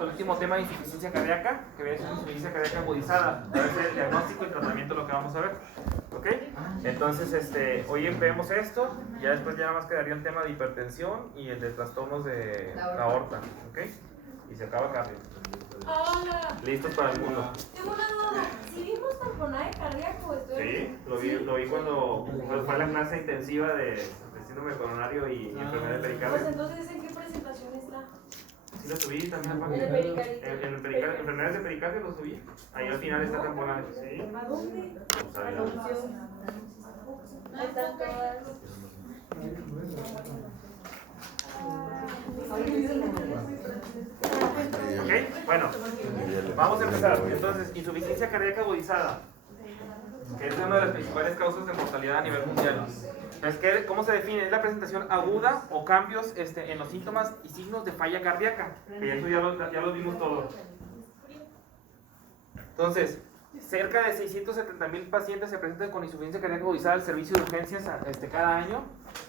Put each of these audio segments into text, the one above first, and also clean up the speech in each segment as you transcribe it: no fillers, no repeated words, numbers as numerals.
el último tema de insuficiencia cardíaca, que viene siendo insuficiencia cardíaca agudizada. Va a ser el diagnóstico y tratamiento lo que vamos a ver. ¿Ok? Entonces, hoy vemos esto, ya después ya nada más quedaría el tema de hipertensión y el de trastornos de la aorta. ¿Ok? Y se acaba cardio. Hola. ¿Listos para el mundo? Tengo una duda. Si vimos tamponaje cardíaco, Sí, lo vi cuando fue la clase intensiva de síndrome coronario y enfermedad de pericardio. Pues entonces, ¿en qué presentación está? Sí, lo subí también. En el pericardio. En enfermedades de pericardio lo subí. Ahí al final está tamponaje. Sí. ¿A dónde? Pues ahí. Ahí están todas. Ok, bueno, vamos a empezar. Entonces, insuficiencia cardíaca agudizada, que es una de las principales causas de mortalidad a nivel mundial. Entonces, ¿cómo se define? Es la presentación aguda o cambios en los síntomas y signos de falla cardíaca, que eso ya lo vimos todo. Entonces, cerca de 670,000 pacientes se presentan con insuficiencia cardíaca agudizada al servicio de urgencias cada año.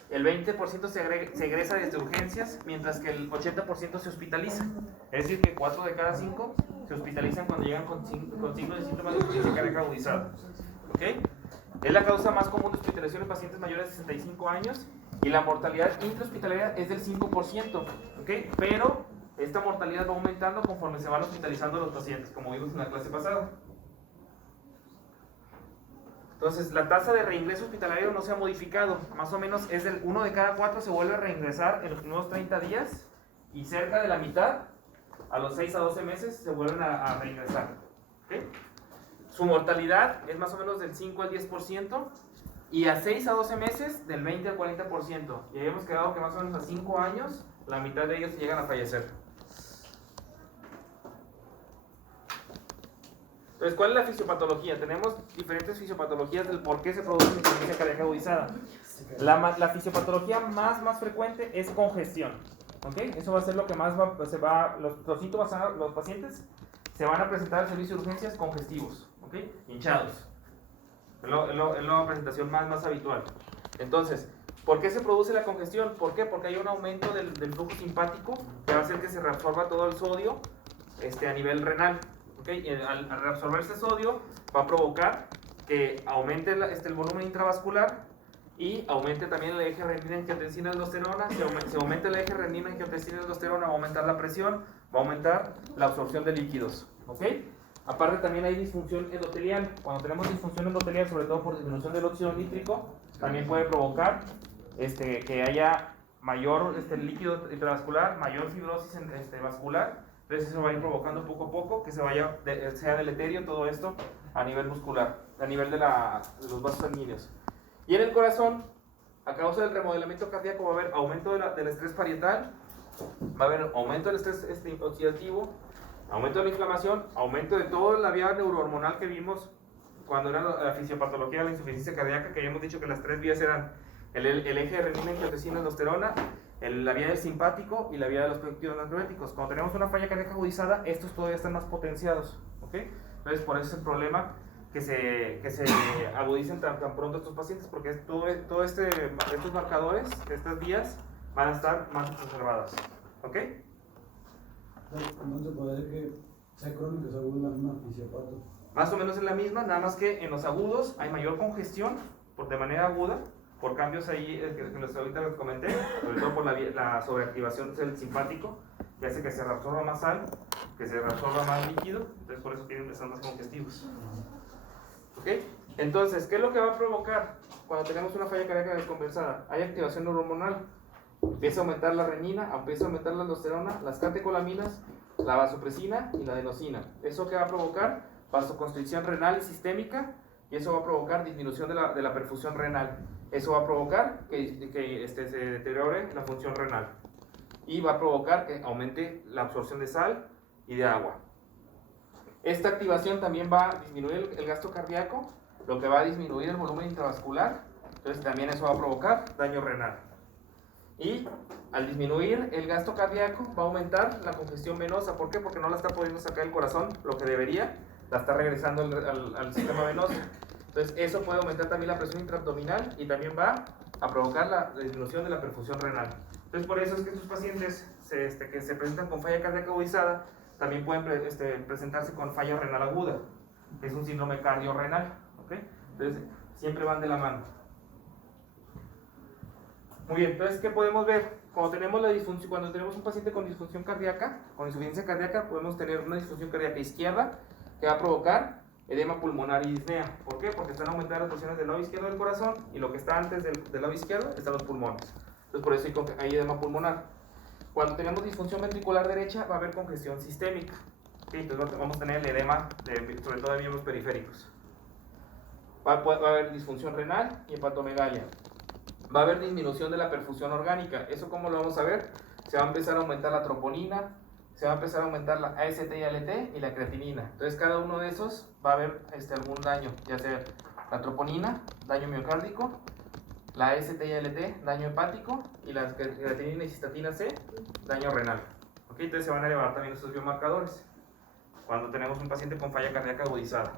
El 20% se egresa desde urgencias, mientras que el 80% se hospitaliza. Es decir, que 4 de cada 5 se hospitalizan cuando llegan con signos de síntomas de insuficiencia cardíaca agudizada. ¿Ok? Es la causa más común de hospitalización en pacientes mayores de 65 años y la mortalidad intrahospitalaria es del 5%. ¿Ok? Pero esta mortalidad va aumentando conforme se van hospitalizando los pacientes, como vimos en la clase pasada. Entonces, la tasa de reingreso hospitalario no se ha modificado. Más o menos es del 1 de cada 4 se vuelve a reingresar en los primeros 30 días y cerca de la mitad, a los 6 a 12 meses, se vuelven a reingresar. ¿Okay? Su mortalidad es más o menos del 5 al 10% y a 6 a 12 meses del 20 al 40%. Y habíamos quedado que más o menos a 5 años la mitad de ellos llegan a fallecer. Entonces, ¿cuál es la fisiopatología? Tenemos diferentes fisiopatologías del por qué se produce insuficiencia cardíaca agudizada. La fisiopatología más frecuente es congestión. ¿Okay? Eso va a ser lo que más los síntomas, los pacientes se van a presentar al servicio de urgencias congestivos, ¿okay? Hinchados. Es la presentación más habitual. Entonces, ¿por qué se produce la congestión? ¿Por qué? Porque hay un aumento del flujo simpático que va a hacer que se reabsorba todo el sodio a nivel renal. ¿Okay? Al reabsorberse sodio va a provocar que aumente el volumen intravascular y aumente también el eje renina-angiotensina-aldosterona. Si aumenta el eje renina-angiotensina-aldosterona, va a aumentar la presión, va a aumentar la absorción de líquidos. ¿Okay? Aparte también hay disfunción endotelial. Cuando tenemos disfunción endotelial, sobre todo por disminución del óxido nítrico, también puede provocar que haya mayor líquido intravascular, mayor fibrosis vascular. Entonces eso va a ir provocando poco a poco que sea deleterio todo esto a nivel muscular, a nivel de los vasos sanguíneos. Y en el corazón, a causa del remodelamiento cardíaco, va a haber aumento del estrés parietal, va a haber aumento del estrés oxidativo, aumento de la inflamación, aumento de toda la vía neurohormonal que vimos cuando era la fisiopatología de la insuficiencia cardíaca, que habíamos dicho que las 3 vías eran el eje renina-angiotensina-aldosterona, la vía del simpático y la vía de los péptidos natriuréticos. Cuando tenemos una falla cardíaca agudizada, estos todavía están más potenciados. ¿Okay? Entonces, por eso es el problema que se agudicen tan pronto estos pacientes, porque estos marcadores, estas vías, van a estar más exacerbadas. ¿Ok? Entonces, podría ser que sea crónico, se aguda la misma fisiopato. Más o menos es la misma, nada más que en los agudos hay mayor congestión de manera aguda, por cambios ahí que ahorita les comenté, sobre todo por la sobreactivación del simpático, que hace que se reabsorba más sal, que se reabsorba más líquido, entonces por eso son más congestivos. ¿Ok? Entonces, ¿qué es lo que va a provocar cuando tenemos una falla cardíaca descompensada? Hay activación neurohormonal, empieza a aumentar la renina, empieza a aumentar la aldosterona, las catecolaminas, la vasopresina y la adenosina. ¿Eso qué va a provocar? Vasoconstricción renal y sistémica, y eso va a provocar disminución de la perfusión renal. Eso va a provocar que se deteriore la función renal y va a provocar que aumente la absorción de sal y de agua. Esta activación también va a disminuir el gasto cardíaco, lo que va a disminuir el volumen intravascular, entonces también eso va a provocar daño renal. Y al disminuir el gasto cardíaco va a aumentar la congestión venosa. ¿Por qué? Porque no la está pudiendo sacar el corazón lo que debería, la está regresando al sistema venoso. Entonces eso puede aumentar también la presión intraabdominal y también va a provocar la disminución de la perfusión renal. Entonces por eso es que estos pacientes que se presentan con falla cardíaca agudizada también pueden presentarse con falla renal aguda, que es un síndrome cardiorrenal, ¿ok? Entonces, siempre van de la mano. Muy bien, entonces, ¿qué podemos ver? Cuando tenemos un paciente con disfunción cardíaca, con insuficiencia cardíaca, podemos tener una disfunción cardíaca izquierda que va a provocar edema pulmonar y disnea. ¿Por qué? Porque están aumentadas las presiones del lado izquierdo del corazón y lo que está antes del lado izquierdo están los pulmones. Entonces, por eso hay edema pulmonar. Cuando tenemos disfunción ventricular derecha, va a haber congestión sistémica. ¿Sí? Entonces, vamos a tener el edema, sobre todo de miembros periféricos. Va a haber disfunción renal y hepatomegalia. Va a haber disminución de la perfusión orgánica. ¿Eso cómo lo vamos a ver? Se va a empezar a aumentar la troponina, se va a empezar a aumentar la AST y ALT y la creatinina. Entonces, cada uno de esos va a haber algún daño, ya sea la troponina, daño miocárdico, la AST y ALT, daño hepático, y la creatinina y cistatina C, daño renal. ¿Ok? Entonces, se van a elevar también estos biomarcadores cuando tenemos un paciente con falla cardíaca agudizada.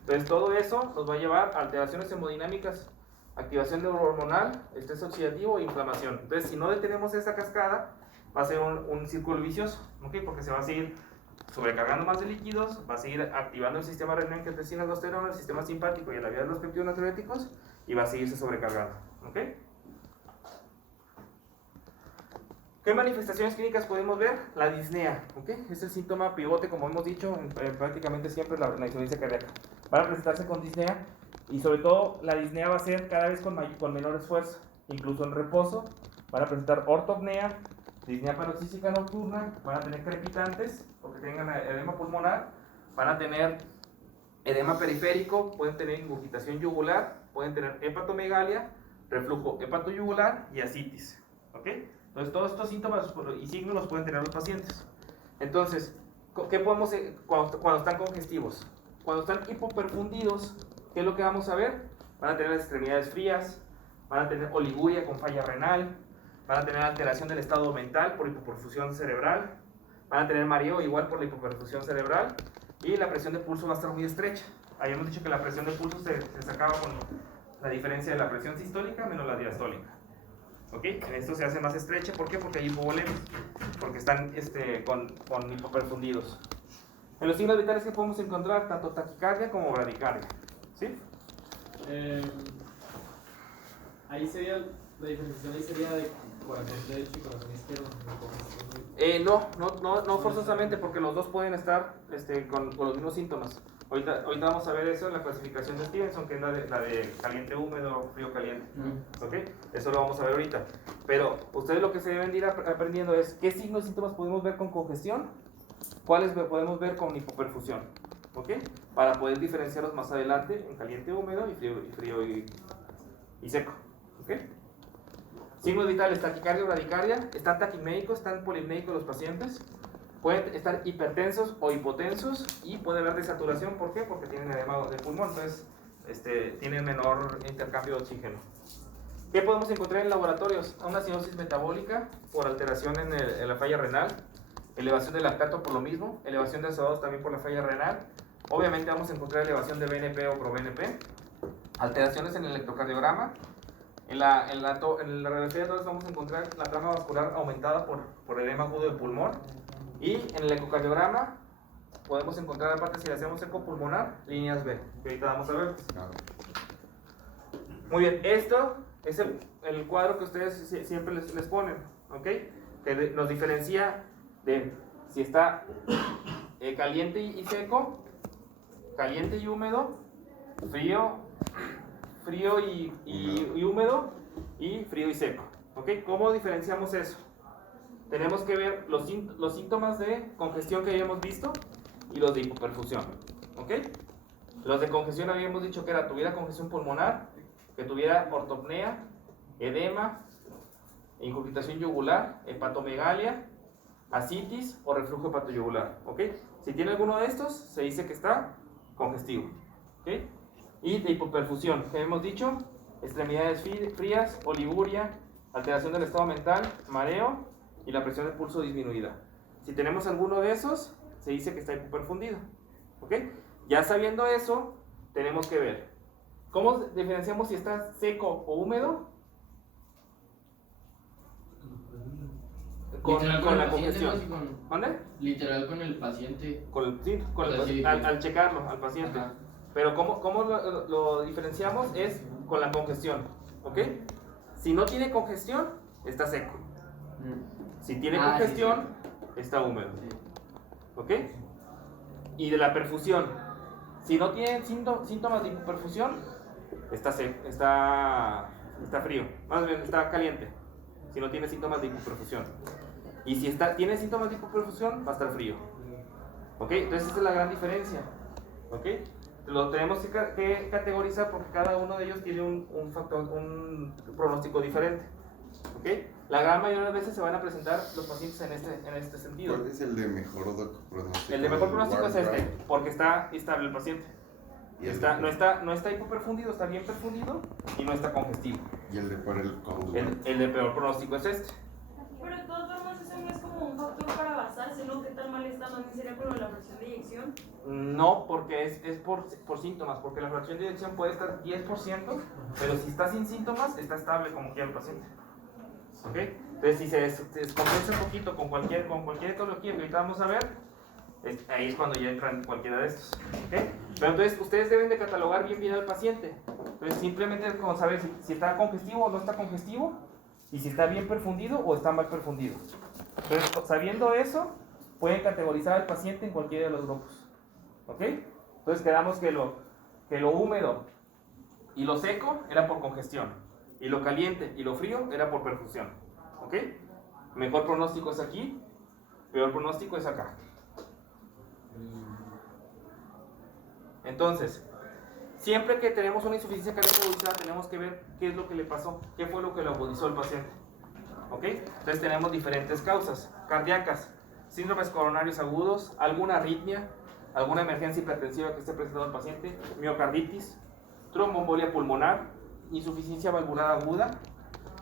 Entonces, todo eso nos va a llevar a alteraciones hemodinámicas, activación neurohormonal, estrés oxidativo e inflamación. Entonces, si no detenemos esa cascada, va a ser un círculo vicioso, ¿ok? Porque se va a seguir sobrecargando más de líquidos, va a seguir activando el sistema renina-angiotensina aldosterona, el sistema simpático y la vía de los péptidos natriuréticos, y va a seguirse sobrecargando, ¿ok? ¿Qué manifestaciones clínicas podemos ver? La disnea, ¿ok? Es el síntoma pivote, como hemos dicho, en prácticamente siempre la insuficiencia cardíaca. Van a presentarse con disnea, y sobre todo la disnea va a ser cada vez con menor esfuerzo, incluso en reposo. Van a presentar ortopnea, disnea paroxística nocturna, van a tener crepitantes porque tengan edema pulmonar, van a tener edema periférico, pueden tener ingurgitación yugular, pueden tener hepatomegalia, reflujo hepatoyugular y ascitis, ¿ok? Entonces, todos estos síntomas y signos los pueden tener los pacientes. Entonces, ¿qué podemos cuando están congestivos? Cuando están hipoperfundidos, ¿qué es lo que vamos a ver? Van a tener las extremidades frías, van a tener oliguria con falla renal, van a tener alteración del estado mental por hipoperfusión cerebral, van a tener mareo igual por la hipoperfusión cerebral, y la presión de pulso va a estar muy estrecha. Habíamos dicho que la presión de pulso se sacaba con la diferencia de la presión sistólica menos la diastólica. ¿Ok? En esto se hace más estrecha. ¿Por qué? Porque hay hipovolemias, porque están con hipoperfundidos. En los signos vitales que podemos encontrar tanto taquicardia como bradicardia. ¿Sí? Ahí sería, la diferenciación ahí sería de corazón derecho y corazón izquierdo. No forzosamente, porque los dos pueden estar con los mismos síntomas. Ahorita vamos a ver eso en la clasificación de Stevenson, que es la de caliente húmedo, frío caliente. ¿Ok? Eso lo vamos a ver ahorita. Pero ustedes lo que se deben de ir aprendiendo es qué signos y síntomas podemos ver con congestión, cuáles podemos ver con hipoperfusión. ¿Ok? Para poder diferenciarlos más adelante en caliente húmedo y frío y seco. ¿Ok? Signos vitales, taquicardia o bradicardia. Están taquipnéicos, están polipnéicos los pacientes. Pueden estar hipertensos o hipotensos y puede haber desaturación. ¿Por qué? Porque tienen edema de pulmón, entonces tienen menor intercambio de oxígeno. ¿Qué podemos encontrar en laboratorios? Una cianosis metabólica por alteración en la falla renal, elevación del lactato por lo mismo, elevación de ácidos también por la falla renal. Obviamente vamos a encontrar elevación de BNP o proBNP, alteraciones en el electrocardiograma. En la radiografía entonces vamos a encontrar la trama vascular aumentada por edema agudo del pulmón. Y en el ecocardiograma podemos encontrar, aparte si le hacemos eco pulmonar, líneas B, que ahorita vamos a ver. Muy bien, esto es el cuadro que ustedes siempre les ponen, ¿ok? Que nos diferencia de si está caliente y seco, caliente y húmedo, frío y húmedo, y frío y seco, ¿ok? ¿Cómo diferenciamos eso? Tenemos que ver los síntomas de congestión que habíamos visto y los de hipoperfusión, ¿ok? Los de congestión habíamos dicho que tuviera congestión pulmonar, que tuviera ortopnea, edema, ingurgitación yugular, hepatomegalia, ascitis o reflujo hepatoyugular, ¿ok? Si tiene alguno de estos, se dice que está congestivo, ¿ok? Y de hipoperfusión, que hemos dicho, extremidades frías, oliguria, alteración del estado mental, mareo y la presión de pulso disminuida. Si tenemos alguno de esos, se dice que está hipoperfundido, ¿ok? Ya sabiendo eso, tenemos que ver cómo diferenciamos si está seco o húmedo. Literal con la el paciente, congestión. ¿no? Sí, con- ¿Mande? Literal con el paciente. Sí, O sea, sí, al checarlo, al paciente. Ajá. Pero ¿cómo lo diferenciamos? Es con la congestión, ¿ok? Si no tiene congestión, está seco. Si tiene Ah, congestión, está húmedo, Sí. ¿ok? Y de la perfusión, si no tiene síntomas de hipoperfusión, está seco, está frío, más bien está caliente. Si no tiene síntomas de hipoperfusión. Y si tiene síntomas de hipoperfusión, va a estar frío. ¿Ok? Entonces esa es la gran diferencia. ¿Ok? Lo tenemos que categorizar porque cada uno de ellos tiene un factor, un pronóstico diferente. ¿Ok? La gran mayoría de veces se van a presentar los pacientes en este sentido. ¿Cuál es el de mejor pronóstico? El de mejor pronóstico es este, Warcraft. porque está estable el paciente. ¿Y el No está hipoperfundido, está bien perfundido y no está congestivo. ¿Y el de por el cold? El de peor pronóstico es este. Pero de todas formas eso no es como un factor para basarse, ¿no? ¿Qué tan mal está? Más bien sería con lo de la presión de eyección. No, porque es por síntomas, porque la fracción de eyección puede estar 10%, pero si está sin síntomas, está estable como quiera el paciente. ¿Ok? Entonces, si se descompensa un poquito con cualquier etiología que ahorita vamos a ver, ahí es cuando ya entran cualquiera de estos. ¿Ok? Pero entonces, ustedes deben de catalogar bien al paciente. Entonces, simplemente es como saber si está congestivo o no está congestivo, y si está bien perfundido o está mal perfundido. Entonces, sabiendo eso, pueden categorizar al paciente en cualquiera de los grupos. ¿Ok? Entonces quedamos que lo húmedo y lo seco era por congestión, y lo caliente y lo frío era por perfusión. ¿Ok? Mejor pronóstico es aquí, peor pronóstico es acá. Entonces, siempre que tenemos una insuficiencia cardíaca agudizada, tenemos que ver qué es lo que le pasó, qué fue lo que lo agudizó el paciente. ¿Ok? Entonces tenemos diferentes causas cardíacas, síndromes coronarios agudos, alguna arritmia, alguna emergencia hipertensiva que esté presentando el paciente, miocarditis, tromboembolia pulmonar, insuficiencia valvular aguda,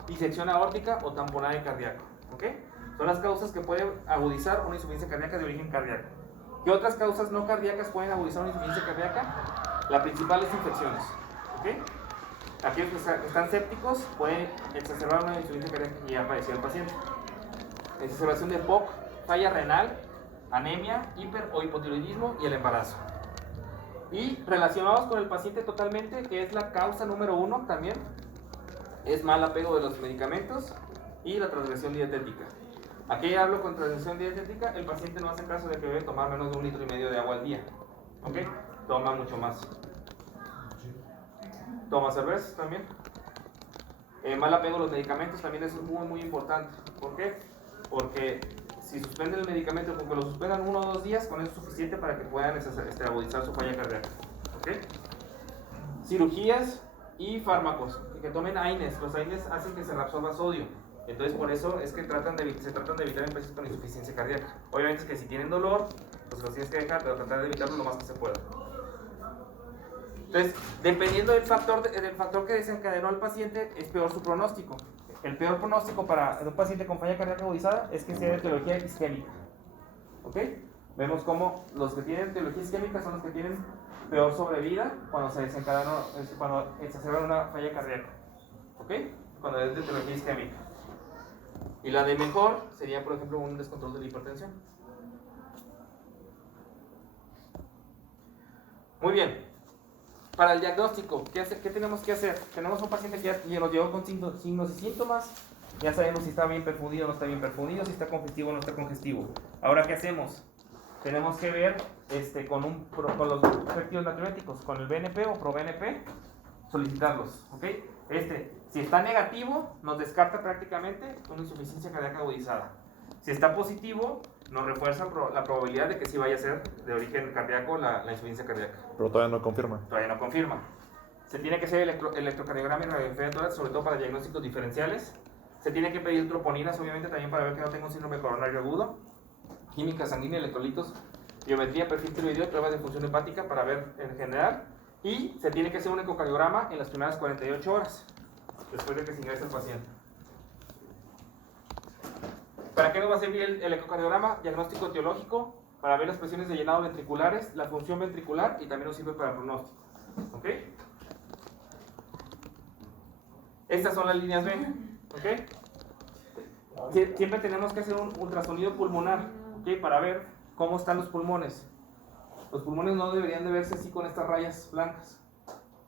disección aórtica o tamponaje cardíaco. ¿Ok? Son las causas que pueden agudizar una insuficiencia cardíaca de origen cardíaco. ¿Qué otras causas no cardíacas pueden agudizar una insuficiencia cardíaca? La principal es infecciones. ¿Ok? Aquellos que están sépticos pueden exacerbar una insuficiencia cardíaca que ya padeció el paciente. Exacerbación de POC, falla renal, anemia, hiper o hipotiroidismo y el embarazo. Y relacionados con el paciente totalmente, que es la causa número 1 también, es mal apego de los medicamentos y la transgresión dietética. Aquí hablo con transgresión dietética, el paciente no hace caso de que debe tomar menos de 1,5 litros de agua al día. ¿Ok? Toma mucho más. Toma cerveza también. Mal apego a los medicamentos también es muy importante. ¿Por qué? Porque si suspenden el medicamento, con que lo suspendan 1 o 2 días, con eso es suficiente para que puedan agudizar su falla cardíaca. ¿Ok? Cirugías y fármacos. Que tomen AINES. Los AINES hacen que se reabsorba sodio. Entonces, por eso es que se tratan de evitar en pacientes con insuficiencia cardíaca. Obviamente es que si tienen dolor, pues los tienes que dejar, pero tratar de evitarlo lo más que se pueda. Entonces, dependiendo del factor que desencadenó al paciente, es peor su pronóstico. El peor pronóstico para un paciente con falla cardíaca agudizada es que sea de etiología isquémica. ¿Ok? Vemos cómo los que tienen etiología isquémica son los que tienen peor sobrevida cuando se desencadenó, cuando exacerban una falla cardíaca. ¿Ok? Cuando es de etiología isquémica. Y la de mejor sería, por ejemplo, un descontrol de la hipertensión. Muy bien. Para el diagnóstico, ¿qué tenemos que hacer? Tenemos un paciente que ya nos llegó con signos y síntomas. Ya sabemos si está bien perfundido o no está bien perfundido, si está congestivo o no está congestivo. Ahora, ¿qué hacemos? Tenemos que ver con los efectivos natriuréticos, con el BNP o ProBNP, solicitarlos. ¿Ok? Si está negativo, nos descarta prácticamente una insuficiencia cardíaca agudizada. Si está positivo, nos refuerza la probabilidad de que sí vaya a ser de origen cardíaco la insuficiencia cardíaca. Pero todavía no confirma. Todavía no confirma. Se tiene que hacer electrocardiograma y radiografía de tórax, sobre todo para diagnósticos diferenciales. Se tiene que pedir troponinas, obviamente, también para ver que no tenga un síndrome coronario agudo. Química sanguínea, electrolitos, biometría, perfil tiroideo y pruebas de función hepática para ver en general. Y se tiene que hacer un ecocardiograma en las primeras 48 horas, después de que se ingrese el paciente. ¿Para qué nos va a servir el ecocardiograma? Diagnóstico etiológico, para ver las presiones de llenado ventriculares, la función ventricular, y también nos sirve para pronóstico. ¿Ok? Estas son las líneas B. ¿Ok? Siempre tenemos que hacer un ultrasonido pulmonar, ¿ok? Para ver cómo están los pulmones. Los pulmones no deberían de verse así con estas rayas blancas.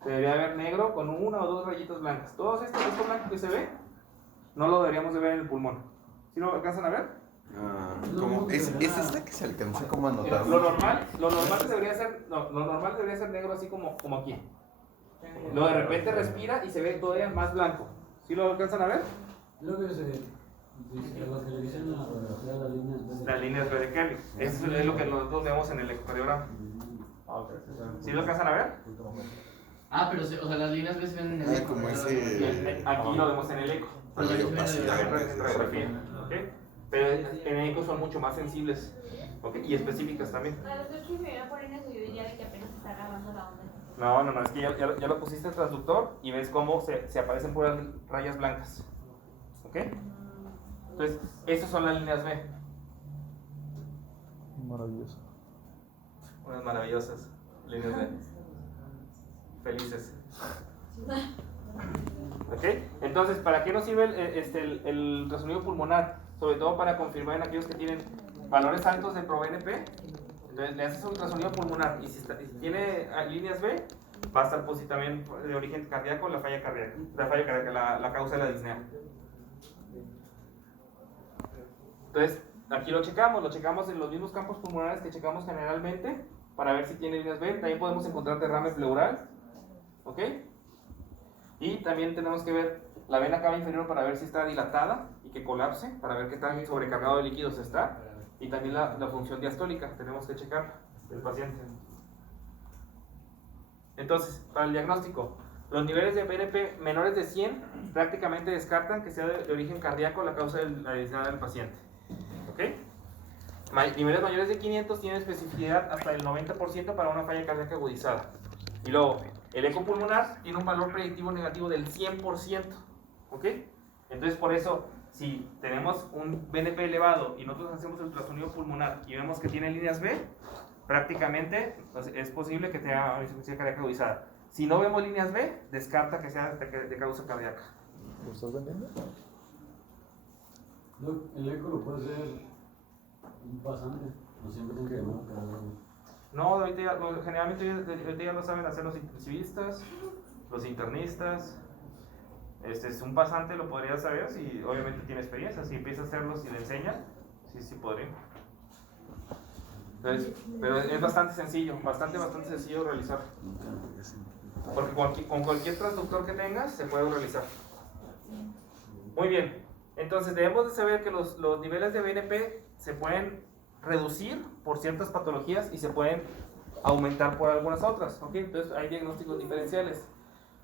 Se debería ver negro con una o dos rayitas blancas. Todo esto blanco que se ve, no lo deberíamos de ver en el pulmón. ¿Sí lo alcanzan a ver? ¿Cómo? ¿Es esta que se alcanza como a notar? Lo normal debería ser, no, lo normal debería ser negro así como aquí. Luego de repente respira y se ve todavía más blanco. ¿Sí lo alcanzan a ver? Lo que se dice, lo que le dicen la radiografía de las líneas. Las líneas B de Kelly. Eso es lo que nosotros vemos en el ecocardiograma. ¿Sí lo alcanzan a ver? Pero o sea, las líneas ves ven en el eco. Como ese... Aquí lo vemos en el eco. radiopacidad. En radiografía, ¿ok? Pero en el eco son mucho más sensibles, ¿ok? Y específicas también. Yo me iba a poner eso, yo diría de que apenas está agarrando la onda. No, es que ya lo pusiste el transductor y ves cómo se aparecen puras rayas blancas, ¿ok? Entonces, esas son las líneas B. Maravilloso. Unas maravillosas líneas B. Felices. ¿Ok? Entonces, ¿para qué nos sirve el ultrasonido pulmonar? Sobre todo para confirmar en aquellos que tienen valores altos de ProBNP. Entonces, le haces un ultrasonido pulmonar y si tiene líneas B, va a estar también de origen cardíaco la falla cardíaca, la causa de la disnea. Entonces, aquí lo checamos en los mismos campos pulmonares que checamos generalmente para ver si tiene líneas B. También podemos encontrar derrame pleural, ¿ok? Y también tenemos que ver la vena cava inferior para ver si está dilatada y que colapse, para ver qué tan sobrecargado de líquidos está. Y también la función diastólica, tenemos que checar del paciente. Entonces, para el diagnóstico, los niveles de BNP menores de 100 prácticamente descartan que sea de origen cardíaco la causa de la disnea del paciente. ¿Ok? Niveles mayores de 500 tienen especificidad hasta el 90% para una falla cardíaca agudizada. Y luego, el eco pulmonar tiene un valor predictivo negativo del 100%. ¿Ok? Entonces, por eso, si tenemos un BNP elevado y nosotros hacemos el ultrasonido pulmonar y vemos que tiene líneas B, prácticamente es posible que tenga una insuficiencia cardíaca agudizada. Si no vemos líneas B, descarta que sea de causa cardíaca. ¿Lo estás vendiendo? El eco lo puede ser un pasante, no siempre tiene que llamar, pero... No, generalmente ahorita ya lo saben hacer los intensivistas, los internistas. Es un pasante, lo podría saber si obviamente tiene experiencia. Si empieza a hacerlo, si le enseñan, sí podría. Entonces, pero es bastante sencillo, bastante sencillo realizar. Porque con cualquier transductor que tengas se puede realizar. Muy bien, entonces debemos de saber que los niveles de BNP se pueden reducir por ciertas patologías y se pueden aumentar por algunas otras. ¿Ok? Entonces hay diagnósticos diferenciales.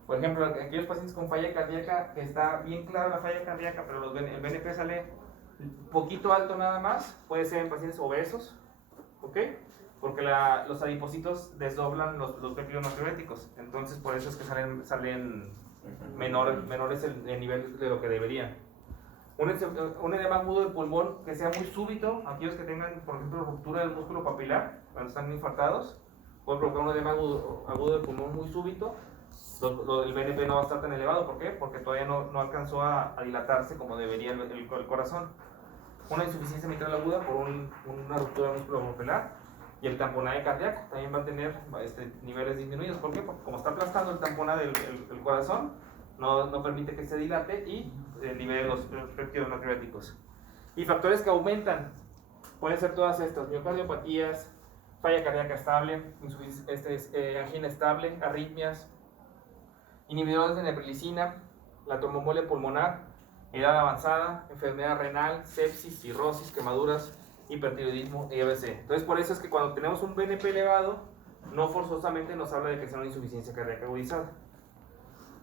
Por ejemplo, aquellos pacientes con falla cardíaca, que está bien clara la falla cardíaca, pero el BNP sale un poquito alto nada más, puede ser en pacientes obesos, ¿ok? Porque los adipocitos desdoblan los péptidos natriuréticos, entonces por eso es que salen menores el nivel de lo que deberían. Un edema agudo del pulmón que sea muy súbito, aquellos que tengan, por ejemplo, ruptura del músculo papilar, cuando están infartados, puede provocar un edema agudo del pulmón muy súbito. El BNP no va a estar tan elevado, ¿por qué? Porque todavía no alcanzó a dilatarse como debería el corazón. Una insuficiencia mitral aguda por una ruptura del músculo papilar y el tamponaje cardíaco también va a tener niveles disminuidos. ¿Por qué? Porque como está aplastando el tamponaje del corazón, no permite que se dilate y libere los péptidos natriuréticos. Y factores que aumentan pueden ser todas estas: miocardiopatías, falla cardíaca estable, angina estable, arritmias, inhibidores de neprilicina, la tromboembolia pulmonar, edad avanzada, enfermedad renal, sepsis, cirrosis, quemaduras, hipertiroidismo y ABC. Entonces, por eso es que cuando tenemos un BNP elevado, no forzosamente nos habla de que sea una insuficiencia cardíaca agudizada.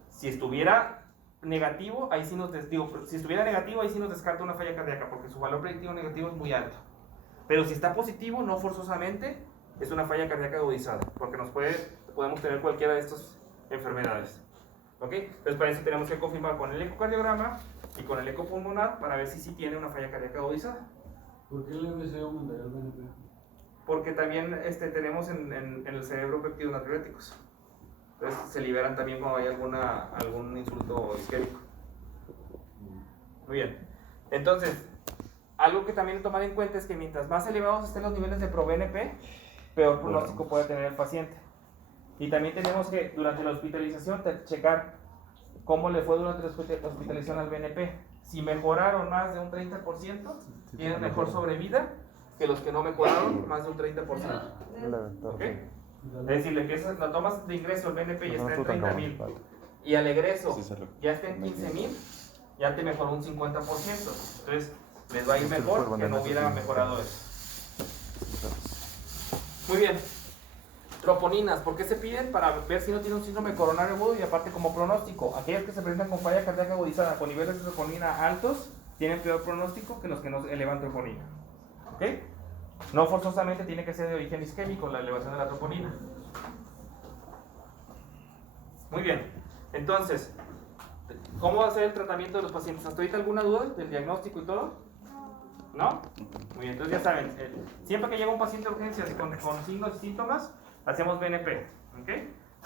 Si estuviera negativo, ahí sí nos descarta una falla cardíaca, porque su valor predictivo negativo es muy alto. Pero si está positivo, no forzosamente es una falla cardíaca agudizada, porque podemos tener cualquiera de estas enfermedades. ¿Ok? Entonces, para eso tenemos que confirmar con el ecocardiograma y con el eco pulmonar para ver si sí tiene una falla cardíaca agudizada. ¿Por qué el MBC aumentaría el BNP? Porque también tenemos en el cerebro péptidos natriuréticos. Entonces se liberan también cuando hay algún insulto isquémico. Muy bien. Entonces, algo que también tomar en cuenta es que mientras más elevados estén los niveles de ProBNP, peor pronóstico puede tener el paciente. Y también tenemos que durante la hospitalización checar cómo le fue durante la hospitalización al BNP. Si mejoraron más de un 30%, tienen mejor sobrevida que los que no mejoraron más de un 30%. ¿Ok? Es decir, le empiezas, la tomas de ingreso el BNP y está en 30,000 y al egreso ya está en 15,000, ya te mejoró un 50%. Entonces, les va a ir mejor que no hubiera mejorado eso. Muy bien. Troponinas, ¿por qué se piden? Para ver si no tiene un síndrome coronario agudo y aparte como pronóstico. Aquellas que se presentan con falla cardíaca agudizada con niveles de troponina altos tienen peor pronóstico que los que no elevan troponina. ¿Ok? No forzosamente tiene que ser de origen isquémico la elevación de la troponina. Muy bien. Entonces, ¿cómo va a ser el tratamiento de los pacientes? ¿Hasta ahorita alguna duda del diagnóstico y todo? ¿No? Muy bien, entonces ya saben, siempre que llega un paciente de urgencias con signos y síntomas, hacemos BNP. ¿Ok?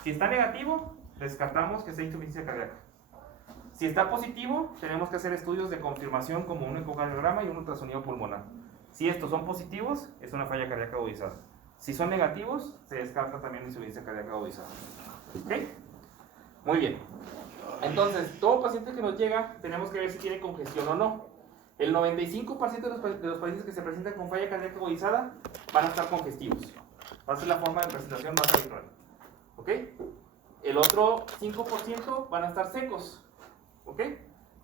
Si está negativo, descartamos que sea insuficiencia cardíaca. Si está positivo, tenemos que hacer estudios de confirmación como un ecocardiograma y un ultrasonido pulmonar. Si estos son positivos, es una falla cardíaca agudizada. Si son negativos, se descarta también insuficiencia cardíaca agudizada. ¿Ok? Muy bien. Entonces, todo paciente que nos llega, tenemos que ver si tiene congestión o no. El 95% de los pacientes que se presentan con falla cardíaca agudizada van a estar congestivos. Va a ser la forma de presentación más habitual. ¿Ok? El otro 5% van a estar secos. ¿Ok?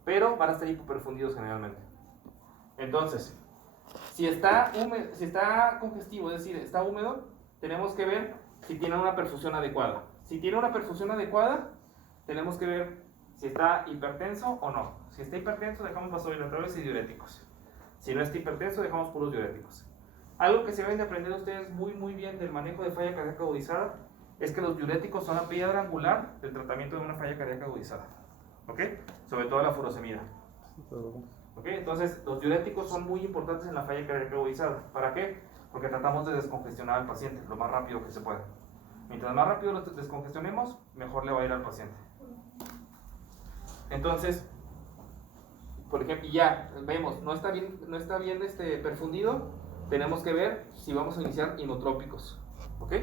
Pero van a estar hipoperfundidos generalmente. Entonces, si está congestivo, es decir, está húmedo, tenemos que ver si tiene una perfusión adecuada. Si tiene una perfusión adecuada, tenemos que ver si está hipertenso o no. Si está hipertenso, dejamos vasodilatadores y diuréticos. Si no está hipertenso, dejamos puros diuréticos. Algo que se deben de aprender ustedes muy bien del manejo de falla cardíaca agudizada es que los diuréticos son la piedra angular del tratamiento de una falla cardíaca agudizada. ¿Ok? Sobre todo la furosemida. ¿Ok? Entonces, los diuréticos son muy importantes en la falla cardíaca agudizada. ¿Para qué? Porque tratamos de descongestionar al paciente lo más rápido que se pueda. Mientras más rápido lo descongestionemos, mejor le va a ir al paciente. Entonces, por ejemplo, ya vemos, no está bien perfundido, tenemos que ver si vamos a iniciar inotrópicos. ¿Ok?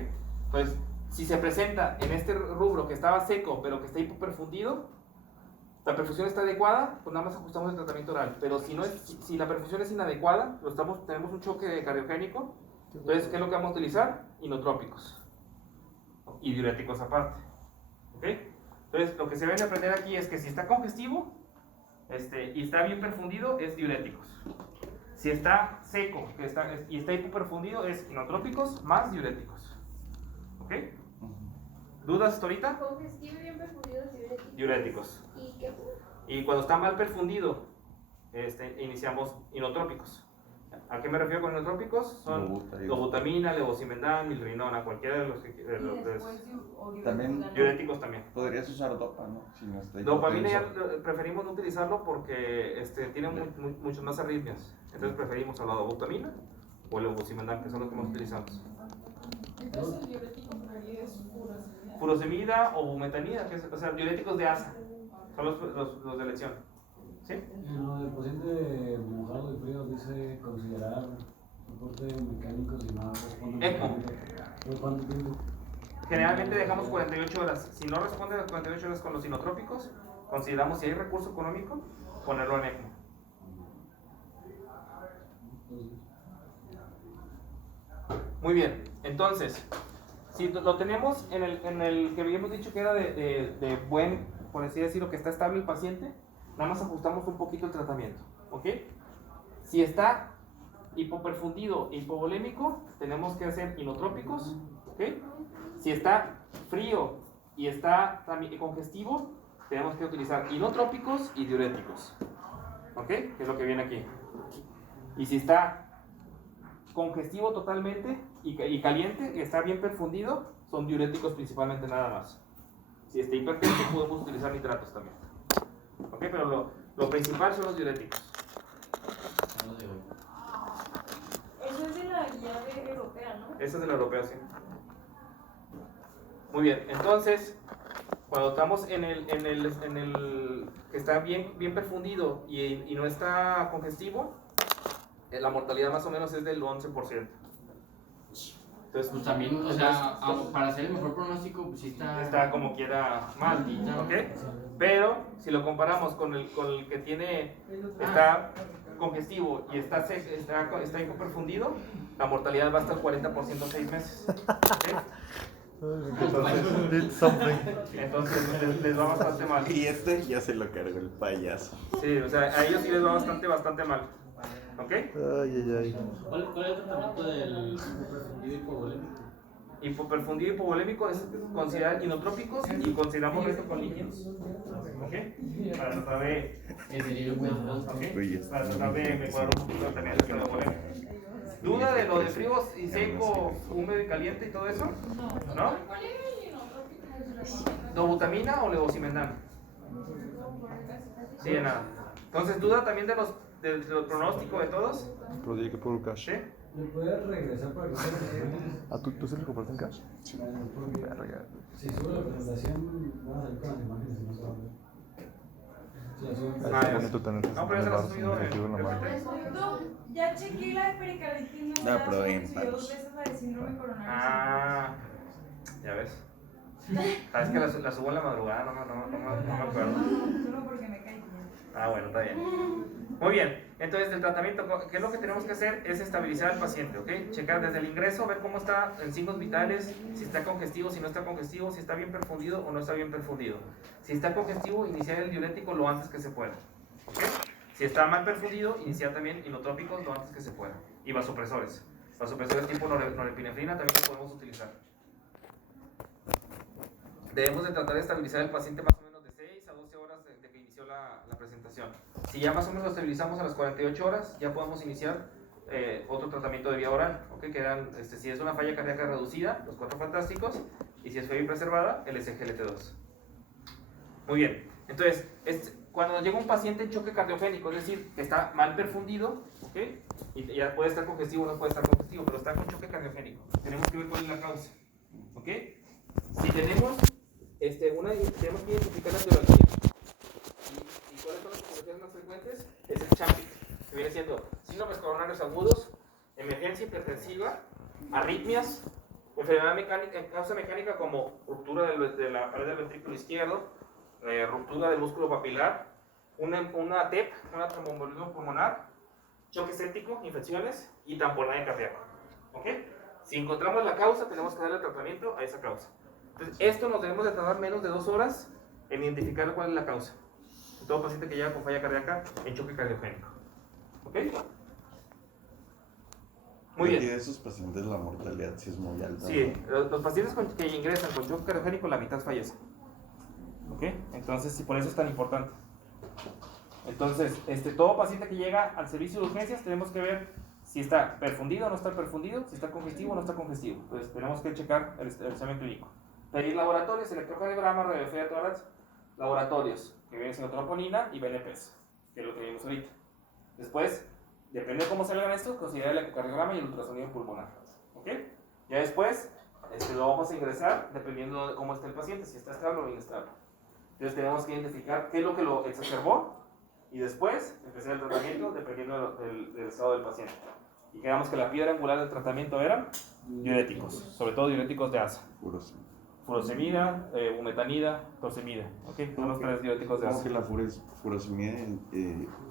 Pues, si se presenta en este rubro que estaba seco, pero que está hipoperfundido, la perfusión está adecuada, pues nada más ajustamos el tratamiento oral. Pero si la perfusión es inadecuada, tenemos un choque cardiogénico, entonces, ¿qué es lo que vamos a utilizar? Inotrópicos. Y diuréticos aparte. ¿Ok? Entonces, lo que se debe aprender aquí es que si está congestivo y está bien perfundido, es diuréticos. Si está seco y está hipoperfundido, es inotrópicos más diuréticos. ¿Ok? ¿Dudas hasta ahorita? Congestivo y bien perfundido, Diuréticos. ¿Y qué? Y cuando está mal perfundido, iniciamos inotrópicos. ¿A qué me refiero con inotrópicos? Son dobutamina, levosimendan, milrinona, cualquiera de los que También diuréticos también. podrías usar dopa, ¿no? Si no está Dopamina ya hipotenso. preferimos no utilizarlo porque tiene muchas más arritmias. Entonces preferimos a la dobutamina o el levosimendan, que son los que más utilizamos. Entonces el diurético preferido es furosemida. Furosemida o bumetanida, o sea, diuréticos de ASA, son los de elección. ¿Sí? En lo del paciente mojado y frío dice considerar soporte mecánico si no responde. ECMO. ¿Por cuánto tiempo? Generalmente dejamos 48 horas. Si no responde a las 48 horas con los inotrópicos, consideramos, si hay recurso económico, ponerlo en ECMO. Muy bien, entonces, si lo tenemos en el que habíamos dicho que era de buen, por así decirlo, que está estable el paciente, nada más ajustamos un poquito el tratamiento. ¿Ok? Si está hipoperfundido e hipovolémico, tenemos que hacer inotrópicos. ¿Ok? Si está frío y está también congestivo, tenemos que utilizar inotrópicos y diuréticos. ¿Ok? Que es lo que viene aquí. Y si está congestivo totalmente y caliente, y está bien perfundido, son diuréticos principalmente nada más. Si está hipertenso, podemos utilizar nitratos también. ¿Ok? Pero lo principal son los diuréticos. Eso es de la guía europea, ¿no? Esa es de la europea, sí. Muy bien, entonces, Cuando estamos en el que está bien perfundido y no está congestivo, la mortalidad más o menos es del 11%. Entonces, Pues también, o sea, para hacer el mejor pronóstico, pues sí está como quiera mal, ¿ok? Pero si lo comparamos con el que está congestivo y está hipoperfundido, la mortalidad va hasta el 40% en 6 meses. ¿Ok? Entonces les va bastante mal. Y este ya se lo cargó el payaso. Sí, o sea, a ellos sí les va bastante mal. ¿Ok? ¿Cuál es el tratamiento del hipoperfundido hipovolémico? Hipoperfundido hipovolémico es considerar inotrópicos y consideramos esto con líquidos. ¿Ok? Para tratar de mejorar un poquito también el estado volémico. ¿Duda de lo de frío y seco, húmedo y caliente y todo eso? ¿No? ¿Dobutamina o levosimendan? Sí, de nada. Entonces, ¿duda también de los pronósticos de todos? Pero dije que por cash. ¿Sí? ¿Me puedes regresar para que ¿Tú se lo compraste en cash? Verga. Si sube la presentación, van a salir con las imágenes y no se van a ver. Si la suben, Ah, ya. Bonito tener No, pero ya se las has subido en efectivo en la mano. Ya chequé la de pericarditis, no No, me pero da, en subió pagos. 2 veces la de síndrome coronario. Ah, ya ves. Sabes que la subo en la madrugada, no me acuerdo. Solo porque me caí bien. Ah, bueno, está bien. Muy bien, entonces el tratamiento, ¿qué es lo que tenemos que hacer? Es estabilizar al paciente, ¿ok? Checar desde el ingreso, ver cómo está en signos vitales, si está congestivo, si no está congestivo, si está bien perfundido o no está bien perfundido. Si está congestivo, iniciar el diurético lo antes que se pueda, ¿ok? Si está mal perfundido, iniciar también inotrópicos lo antes que se pueda. Y vasopresores. Vasopresores tipo norepinefrina también los podemos utilizar. Debemos de tratar de estabilizar al paciente más o menos de 6 a 12 horas de que inició la presentación. Si ya más o menos lo estabilizamos a las 48 horas, ya podemos iniciar otro tratamiento de vía oral, ¿ok? Que eran, si es una falla cardíaca reducida, los 4 fantásticos, y si es febri preservada, el SGLT2. Muy bien, entonces, cuando llega un paciente en choque cardiogénico, es decir, que está mal perfundido, ¿ok? Y ya puede estar congestivo o no puede estar congestivo, pero está con choque cardiogénico, tenemos que ver cuál es la causa, ¿ok? Si tenemos tenemos que identificar la etiología. ¿Y cuáles son las etiologías más frecuentes? Es el CHAMPIC, que viene siendo síndromes coronarios agudos, emergencia hipertensiva, arritmias, enfermedad mecánica, causa mecánica como ruptura de la pared del ventrículo izquierdo, ruptura del músculo papilar, una TEP, una tromboembolismo pulmonar, choque séptico, infecciones y tamponaje cardíaco. ¿Ok? Si encontramos la causa, tenemos que darle tratamiento a esa causa. Entonces, esto nos debemos de tardar menos de 2 horas en identificar cuál es la causa. En todo paciente que llega con falla cardíaca en choque cardiogénico. ¿Ok? Muy bien. Y de esos pacientes la mortalidad sí es muy alta. Sí, los pacientes que ingresan con choque cardiogénico, la mitad fallecen. ¿Ok? Entonces, sí, por eso es tan importante. Entonces, todo paciente que llega al servicio de urgencias, tenemos que ver si está perfundido o no está perfundido, si está congestivo o no está congestivo. Entonces, tenemos que checar el examen clínico. Pedir laboratorios, electrocardiograma, radiografía de tórax, laboratorios, que vienen siendo troponina y BNPs, que es lo que vimos ahorita. Después, depende de cómo salgan estos, considerar el ecocardiograma y el ultrasonido pulmonar. ¿Ok? Ya después, lo vamos a ingresar dependiendo de cómo esté el paciente, si está estable o inestable. Entonces tenemos que identificar qué es lo que lo exacerbó y después empezar el tratamiento dependiendo del estado del paciente. Y quedamos que la piedra angular del tratamiento eran diuréticos, sobre todo diuréticos de ASA. Furosemida, bumetanida, torsemida. ¿Ok? Son los 3 diuréticos de Como ASA. que la furosemida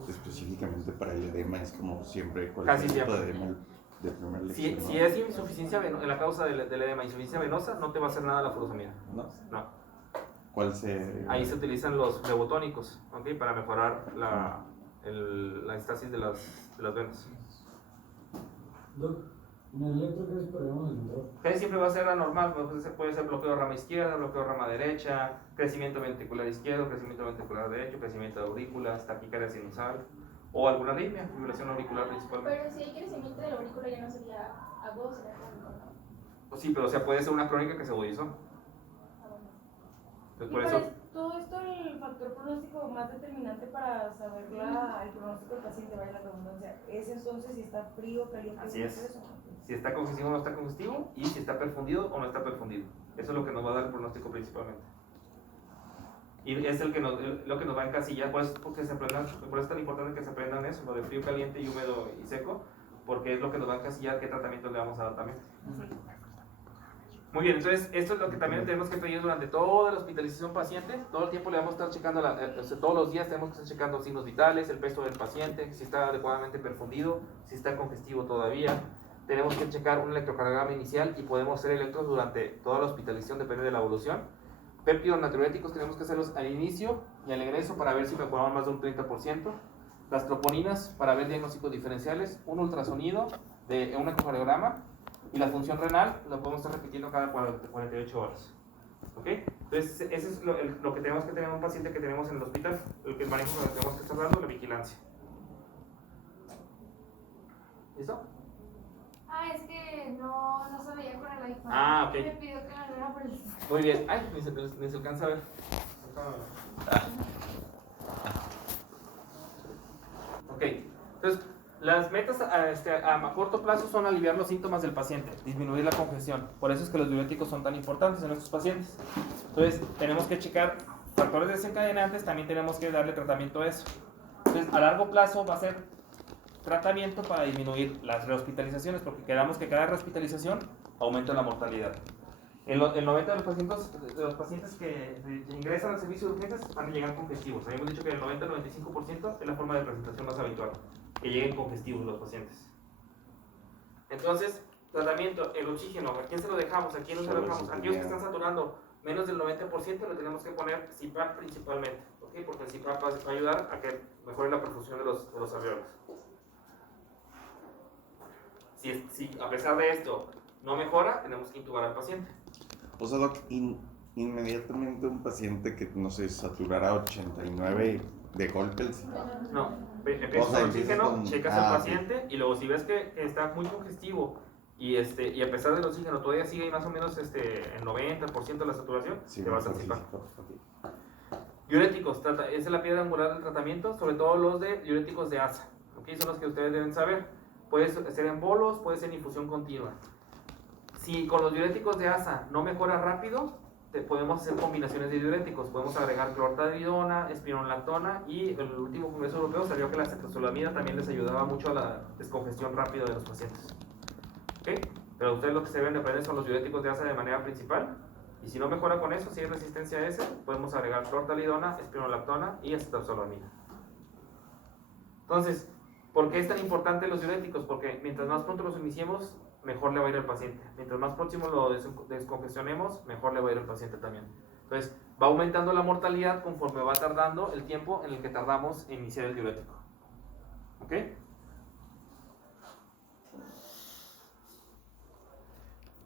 específicamente para el edema es como siempre Casi cualquier tipo siempre. de edema de primera Si lección. es insuficiencia venosa, la causa del edema, insuficiencia venosa, no te va a hacer nada la furosemida. No. ¿Cuál se...? Ahí se utilizan los flebotónicos, ¿ok? Para mejorar la estasis de las venas. Doc, en el electro, ¿qué esperamos encontrar? Casi siempre va a ser anormal, puede ser bloqueo de rama izquierda, bloqueo de rama derecha, crecimiento ventricular izquierdo, crecimiento ventricular derecho, crecimiento de aurículas, taquicardia sinusal o alguna arritmia, fibrilación auricular principalmente. Pero si hay crecimiento de la aurícula ya no sería agudo, sería crónico, ¿no? Pues sí, pero o sea, puede ser una crónica que se agudizó. Y Entonces, por para eso, todo esto, el factor pronóstico más determinante para saber el pronóstico del paciente, vaya la redundancia, es entonces si está frío, caliente. Así es. Eso. si está congestivo o no está congestivo y si está perfundido o no está perfundido. Eso es lo que nos va a dar el pronóstico principalmente. Y es el que lo que nos va a encasillar, por eso es tan importante que se aprendan eso, lo de frío, caliente y húmedo y seco, porque es lo que nos va a encasillar qué tratamiento le vamos a dar también. Muy bien, entonces esto es lo que también tenemos que pedir durante toda la hospitalización paciente. Todo el tiempo le vamos a estar checando, todos los días tenemos que estar checando signos vitales, el peso del paciente, si está adecuadamente perfundido, si está congestivo todavía. Tenemos que checar un electrocardiograma inicial y podemos hacer electros durante toda la hospitalización, depende de la evolución. Péptidos natriuréticos tenemos que hacerlos al inicio y al egreso para ver si mejoramos más de un 30%. Las troponinas para ver diagnósticos diferenciales, un ultrasonido de un ecocardiograma y la función renal lo podemos estar repitiendo cada 48 horas. ¿Ok? Entonces, ese es lo que tenemos que tener en un paciente que tenemos en el hospital, el que manejo que tenemos que estar dando, la vigilancia. ¿Listo? Ah, es que no se veía con el iPhone. Ah, ok. Me pidió que lo viera por el... Muy bien. Ay, ni se alcanza a ver. Ok. Entonces, las metas a corto plazo son aliviar los síntomas del paciente, disminuir la congestión. Por eso es que los diuréticos son tan importantes en nuestros pacientes. Entonces, tenemos que checar factores desencadenantes, también tenemos que darle tratamiento a eso. Entonces, a largo plazo va a ser tratamiento para disminuir las rehospitalizaciones, porque quedamos que cada rehospitalización aumenta la mortalidad. El 90% de los pacientes que ingresan al servicio de urgencias van a llegar congestivos. Habíamos dicho que el 90-95% es la forma de presentación más habitual, que lleguen congestivos los pacientes. Entonces, tratamiento, el oxígeno, ¿a quién se lo dejamos? ¿A quién no se lo dejamos? Aquellos que están saturando menos del 90% le tenemos que poner CPAP principalmente, ¿ok? Porque el CPAP va a ayudar a que mejore la perfusión de los alveolos. Si a pesar de esto no mejora, tenemos que intubar al paciente. O sea, Doc, inmediatamente un paciente que, no sé, saturara 89 de golpe el CPAP. No, empiezas O sea, con oxígeno, empiezas con- checas ah, al ok. paciente y luego si ves que está muy congestivo y a pesar del oxígeno todavía sigue más o menos el 90% de la saturación, Sí, te vas al mejor CPAP. sí, ok. Diuréticos, esa es la piedra angular del tratamiento, sobre todo los de diuréticos de ASA. ¿Okay? Son los que ustedes deben saber. Puede ser en bolos, puede ser en infusión continua. Si con los diuréticos de ASA no mejora rápido, podemos hacer combinaciones de diuréticos. Podemos agregar clortadridona, espironolactona y en el último congreso europeo salió que la cetozolamida también les ayudaba mucho a la descongestión rápida de los pacientes. ¿Okay? Pero ustedes lo que se deben de aprender son los diuréticos de ASA de manera principal. Y si no mejora con eso, si hay resistencia a ese, podemos agregar clortalidona, espironolactona y acetazolamida. Entonces, ¿por qué es tan importante los diuréticos? Porque mientras más pronto los iniciemos, mejor le va a ir al paciente. Mientras más próximo lo descongestionemos, mejor le va a ir al paciente también. Entonces, va aumentando la mortalidad conforme va tardando el tiempo en el que tardamos en iniciar el diurético. ¿Ok?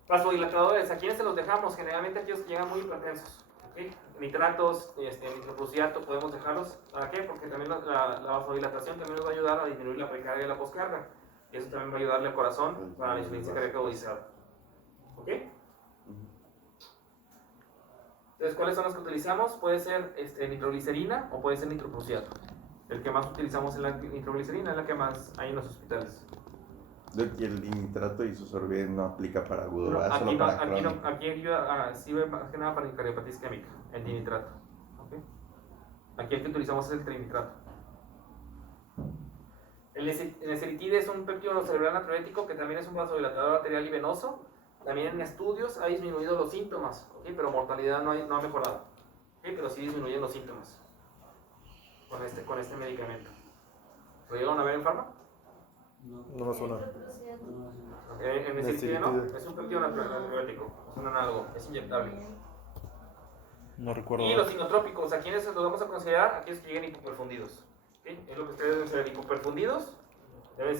Vasodilatadores, ¿a quiénes se los dejamos? Generalmente aquellos que llegan muy hipertensos. ¿Okay? Nitratos, nitroprusiato, podemos dejarlos. ¿Para qué? Porque también la vasodilatación también nos va a ayudar a disminuir la precarga y la poscarga. Y eso también va a ayudarle al corazón para la insuficiencia cardíaca agudizada. ¿Ok? Entonces, ¿cuáles son los que utilizamos? Puede ser nitroglicerina o puede ser nitroprusiato. El que más utilizamos es la nitroglicerina, es la que más hay en los hospitales. Doc, y el nitrato isosorbide no aplica para agudo, No, ¿verdad? aquí Solo no, para aquí no, crónico. aquí ayuda, sirve más que nada para cardiopatía isquémica, el dinitrato. ¿Okay? Aquí el que utilizamos es el trinitrato. El neseritide es un péptido cerebral natriurético que también es un vasodilatador arterial y venoso. También en estudios ha disminuido los síntomas, ¿okay? Pero mortalidad no ha mejorado. ¿Okay? Pero sí disminuyen los síntomas con este medicamento. ¿Lo llegaron a ver en farma? No me suena. El neseritide no, Neseritide. es un péptido natriurético, es un análogo, es inyectable. No recuerdo. Y los sinotrópicos, ¿a quiénes los vamos a considerar? Aquellos que lleguen hipoperfundidos. ¿Okay? Es lo que ustedes deben saber, hipoperfundidos deben ser